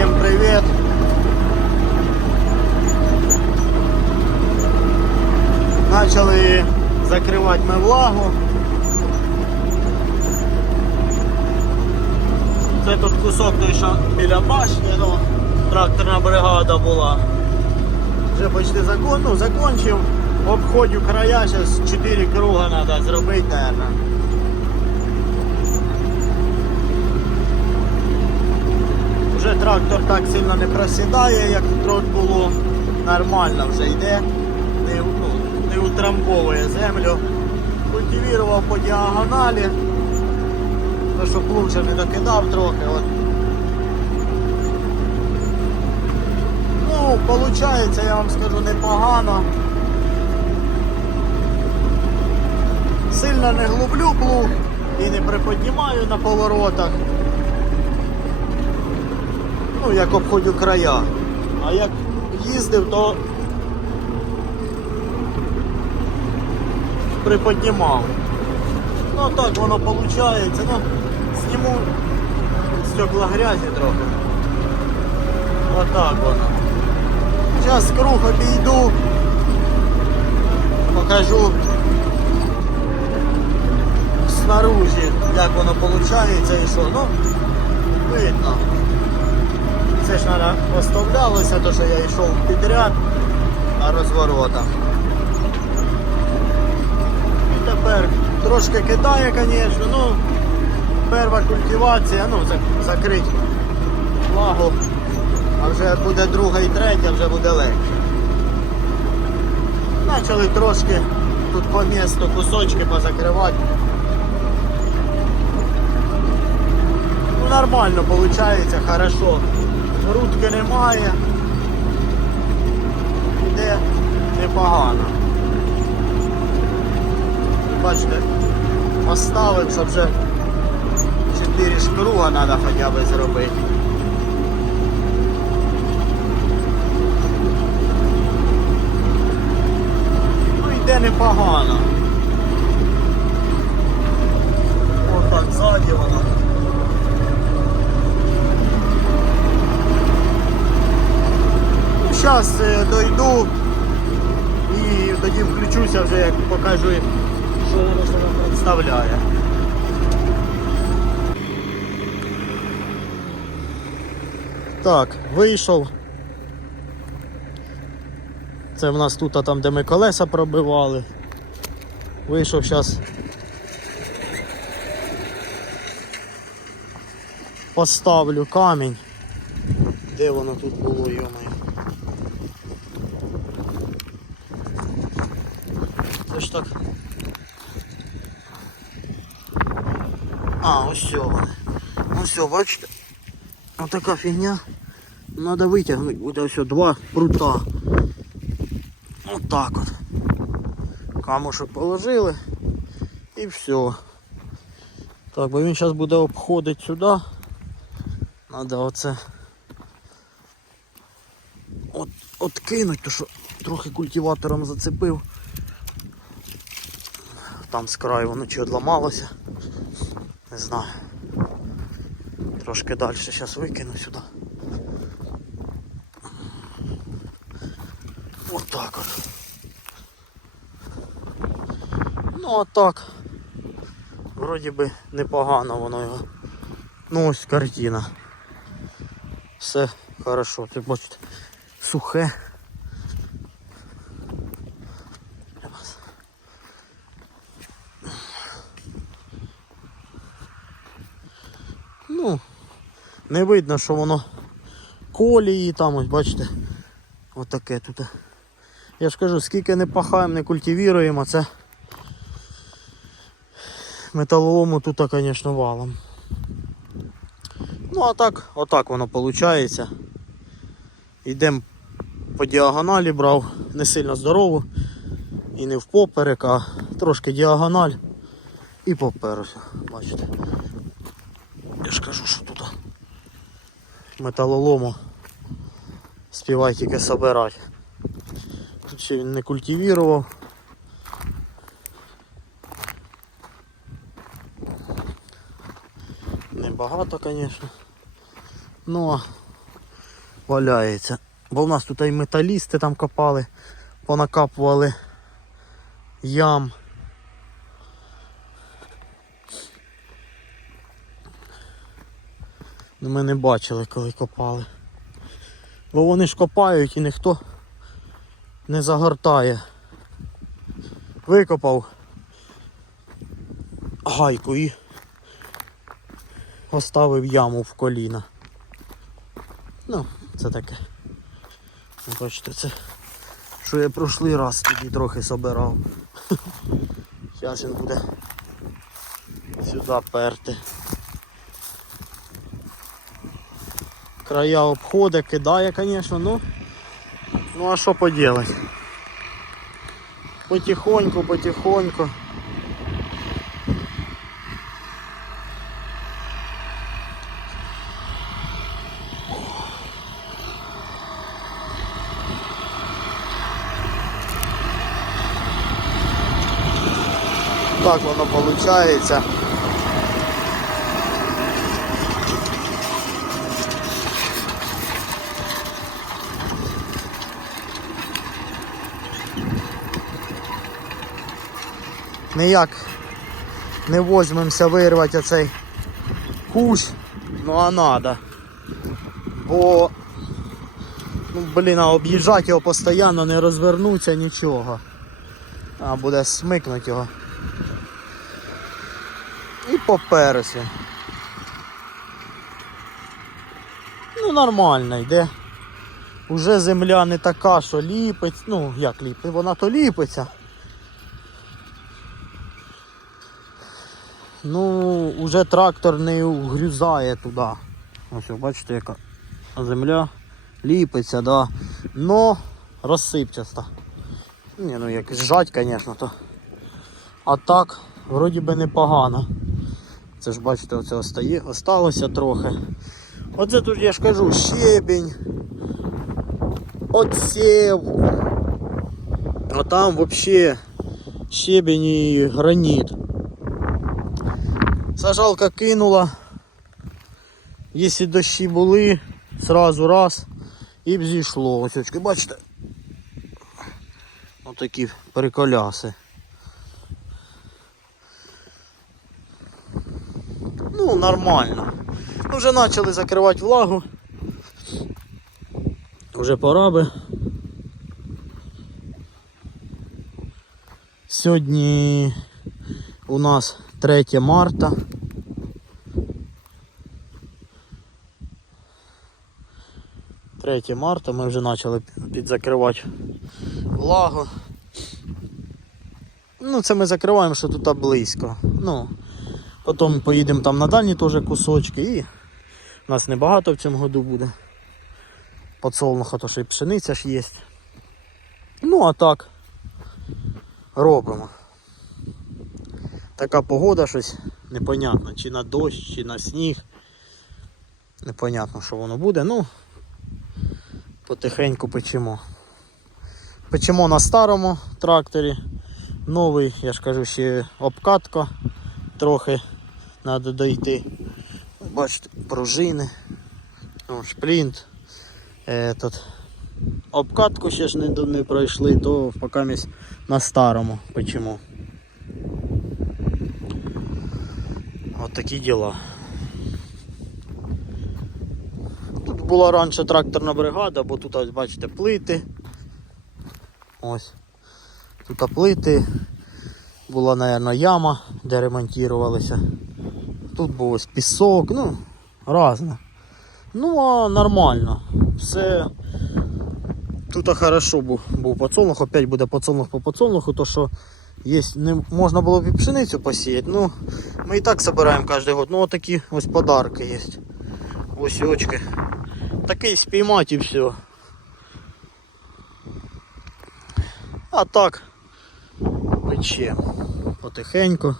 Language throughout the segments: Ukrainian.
Всім привіт! Почали закривати ми влагу. Це тут кусок той, що біля башні, ну, тракторна бригада була. Вже почти закон, ну, закончив. Обходю края, зараз 4 круга треба зробити, мабуть. Трактор так сильно не просідає, як трот було. Нормально вже йде, не, ну, не утрамбовує землю. Культивував по діагоналі, то щоб лучше не докидав трохи. От. Ну, виходить, я вам скажу, непогано. Сильно не глублю плуг і не приподнімаю на поворотах. Ну, як обходю края. А як їздив, то приподнімав. Ну так воно виходить. Ну, зніму стекла грязі трохи. Отак воно. Зараз круг обійду. Покажу снаружи, як воно виходить і що. Ну, видно. Це ж треба оставлялося, то що я йшов підряд на розворотах. І тепер трошки кидає, звісно, ну перша культивація, ну зак- закрить влагу, а вже буде друга і третя, вже буде легше. Почали трошки тут по місту кусочки позакривати. Ну нормально виходить, хорошо. Грудки немає. Іде непогано. Бачите, поставив, щоб вже 4 шкруга треба хоча б зробити. Ну йде непогано. Отак ззаді воно. Зараз дойду і тоді включуся вже, як покажу, що воно себе представляє. Так, вийшов. Це в нас тут, а там, де ми колеса пробивали. Вийшов зараз. Поставлю камінь. Де воно тут було, йомаю? Це ж так. А, ось все вони. Ну все, бачите? Отака фігня. Надо витягнути. Буде ось два прута. Отак от. Камушок положили і все. Так, бо він зараз буде обходити сюди. Надо оце от, откинуть, то що трохи культиватором зацепив. Там з краю воно чи одламалося. Не знаю. Трошки далі зараз викину сюди. Отак от. Ну а так. Вроді би непогано воно його. Ну ось картина. Все хорошо. Це бачите, сухе. Ну, не видно, що воно колії там, ось бачите, отаке тут. Я ж кажу, скільки не пахаємо, не культивіруємо, це металолому тут, звісно, валом. Ну а так, отак воно виходить. Йдемо по діагоналі брав, не сильно здорову і не впоперек, а трошки діагональ і поперся, бачите. Я ж кажу, що тут металолому співай тільки собирати. Тут ще він не культивував. Небагато, звісно. Ну а валяється. Бо в нас тут і металісти там копали, понакапували ям. Ну, Ми не бачили, коли копали. Бо вони ж копають і ніхто не загортає. Викопав гайку і оставив яму в коліна. Ну, це таке. Ну, Бачите, це що я прошлий раз тоді трохи собирав. Зараз він буде сюди перти. Края обходить, кидає, звісно, ну. Ну а що поділати? Потихоньку, потихоньку. Так воно виходить. Ніяк не возьмемося вирвати оцей кущ, ну а надо. Бо, ну блін, а об'їжджати його постійно, не розвернуться нічого. А буде смикнуть його. І поперся. Ну нормально йде. Уже земля не така, що ліпить. Ну, як ліпить, вона то ліпиться. Ну, уже трактор не вгрюзає туди. Ось, бачите, яка земля ліпиться, да. Но розсипчаста. Ні, ну як зжать, звісно, то. А так, вроді би непогано. Це ж бачите, оце остає, осталося трохи. Оце тут я ж кажу, щебінь. Отсев. А там взагалі щебінь і граніт. Сажалка кинула. Якщо дощі були, сразу раз і б зійшло. Ось очки, бачите? Отакі переколяси. Ну, нормально. Ну, Вже почали закривати влагу. Вже пора би. Сьогодні у нас 3 марта. Третє марта ми вже почали підзакривати влагу. Ну, це ми закриваємо, що тут близько. Ну, потім поїдемо там на дальні теж кусочки і у нас небагато в цьому году буде. Подсолнуха, то ще й пшениця ж є. Ну а так робимо. Така погода щось непонятно, чи на дощ, чи на сніг. Непонятно, що воно буде, ну потихеньку печемо. Печемо на старому тракторі. Новий, я ж кажу, ще обкатка трохи треба дойти. Бачите, пружини, шплінт. Этот. Обкатку ще ж не, не пройшли, то поки на старому печемо. От такі діла. Тут була раніше тракторна бригада, бо тут, бачите, плити. Ось. Тут плити. Була, мабуть, яма, де ремонтувалися. Тут був ось пісок, ну, разне. Ну, а нормально. Все. Тут хорошо був, був подсолнух, опять буде подсолнух по подсолнуху, то що є, не, можна було б і пшеницю посіяти. Ну, ми і так збираємо кожен год. Ну, отакі ось подарки є. Ось очки. Такий спіймати і все. А так, пече потихеньку.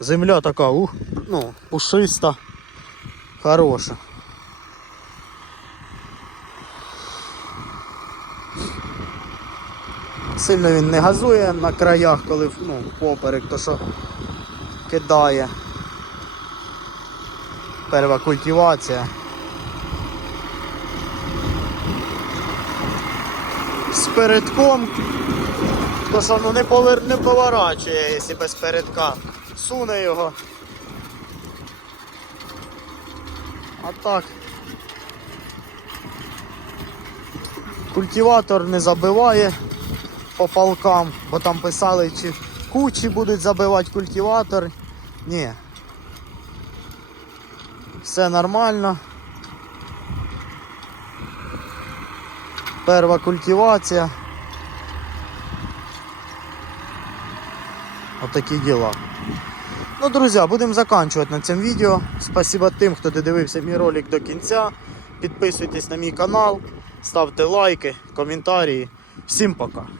Земля така, ух, ну, пушиста, хороша. Сильно він не газує на краях, коли ну, поперек, то що кидає. Перша культивація. З передком. То що ну не, повер... не поворачує, якщо без передка. Суне його. А так. Культиватор не забиває по палкам, бо там писали, чи кучі будуть забивати культиватор. Ні. Все нормально. Перша культивація. Отакі діла. Ну, друзі, будемо закінчувати на цьому відео. Спасибо тим, хто додивився мій ролик до кінця. Підписуйтесь на мій канал, ставте лайки, коментарі. Всім пока.